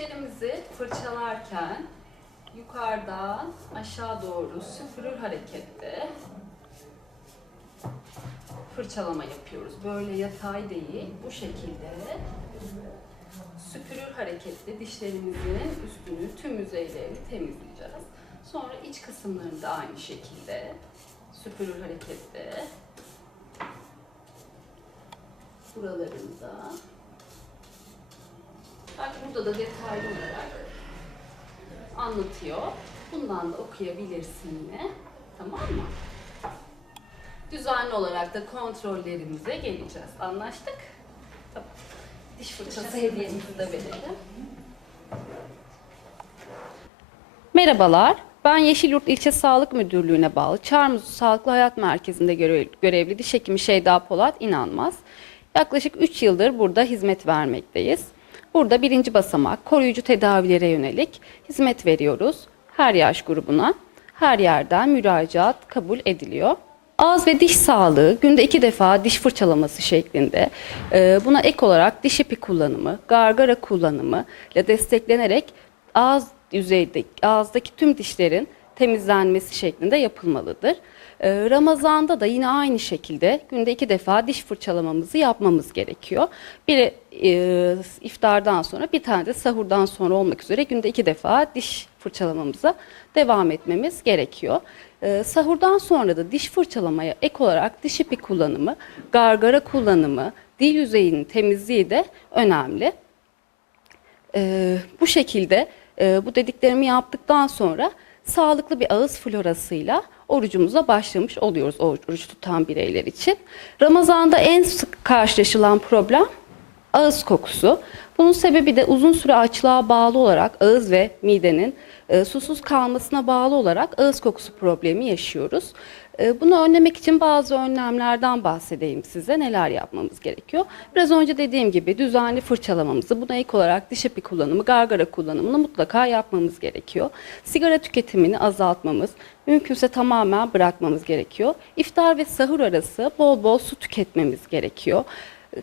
dişlerimizi fırçalarken yukarıdan aşağı doğru süpürür harekette fırçalama yapıyoruz. Böyle yatay değil, bu şekilde süpürür hareketli dişlerimizin üstünü, tüm yüzeylerini temizleyeceğiz. Sonra iç kısımlarını da aynı şekilde süpürür harekette buralarını da Bak burada da detaylı olarak anlatıyor. Bundan da okuyabilirsin yine. Tamam mı? Düzenli olarak da kontrollerimize geleceğiz. Anlaştık? Tamam. Diş fırçası hediyemizi de verelim. Merhabalar. Ben Yeşilyurt İlçe Sağlık Müdürlüğü'ne bağlı Çarmıhlı Sağlıklı Hayat Merkezi'nde görev- görevli diş hekimi Şeyda Polat İnanmaz. Yaklaşık 3 yıldır burada hizmet vermekteyiz. Burada birinci basamak koruyucu tedavilere yönelik hizmet veriyoruz. Her yaş grubuna, her yerden müracaat kabul ediliyor. Ağız ve diş sağlığı günde iki defa diş fırçalaması şeklinde e, buna ek olarak diş ipi kullanımı, gargara kullanımı ile desteklenerek ağız yüzeydeki, ağızdaki tüm dişlerin temizlenmesi şeklinde yapılmalıdır. Ee, Ramazan'da da yine aynı şekilde günde iki defa diş fırçalamamızı yapmamız gerekiyor. Biri e, iftardan sonra bir tane de sahurdan sonra olmak üzere günde iki defa diş fırçalamamıza devam etmemiz gerekiyor. Ee, sahurdan sonra da diş fırçalamaya ek olarak diş ipi kullanımı, gargara kullanımı, dil yüzeyinin temizliği de önemli. Ee, bu şekilde e, bu dediklerimi yaptıktan sonra sağlıklı bir ağız florasıyla orucumuza başlamış oluyoruz oruç tutan bireyler için. Ramazanda en sık karşılaşılan problem ağız kokusu. Bunun sebebi de uzun süre açlığa bağlı olarak ağız ve midenin e, susuz kalmasına bağlı olarak ağız kokusu problemi yaşıyoruz. E, bunu önlemek için bazı önlemlerden bahsedeyim size. Neler yapmamız gerekiyor? Biraz önce dediğim gibi düzenli fırçalamamızı, buna ek olarak diş ipi kullanımı, gargara kullanımını mutlaka yapmamız gerekiyor. Sigara tüketimini azaltmamız, mümkünse tamamen bırakmamız gerekiyor. İftar ve sahur arası bol bol su tüketmemiz gerekiyor.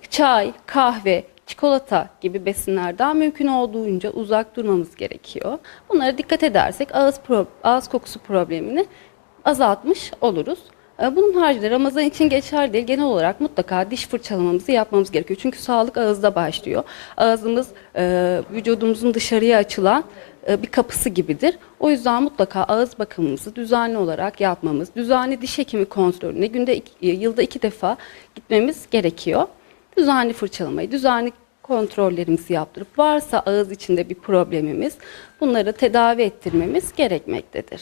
Çay, kahve, çikolata gibi besinlerden mümkün olduğunca uzak durmamız gerekiyor. Bunlara dikkat edersek ağız, ağız kokusu problemini azaltmış oluruz. Ee, Bunun haricinde Ramazan için geçerli değil. Genel olarak mutlaka diş fırçalamamızı yapmamız gerekiyor. Çünkü sağlık ağızda başlıyor. Ağzımız e, vücudumuzun dışarıya açılan e, bir kapısı gibidir. O yüzden mutlaka ağız bakımımızı düzenli olarak yapmamız, düzenli diş hekimi kontrolüne günde iki- e, yılda iki defa gitmemiz gerekiyor. Düzenli fırçalamayı, düzenli kontrollerimizi yaptırıp varsa ağız içinde bir problemimiz bunları tedavi ettirmemiz gerekmektedir.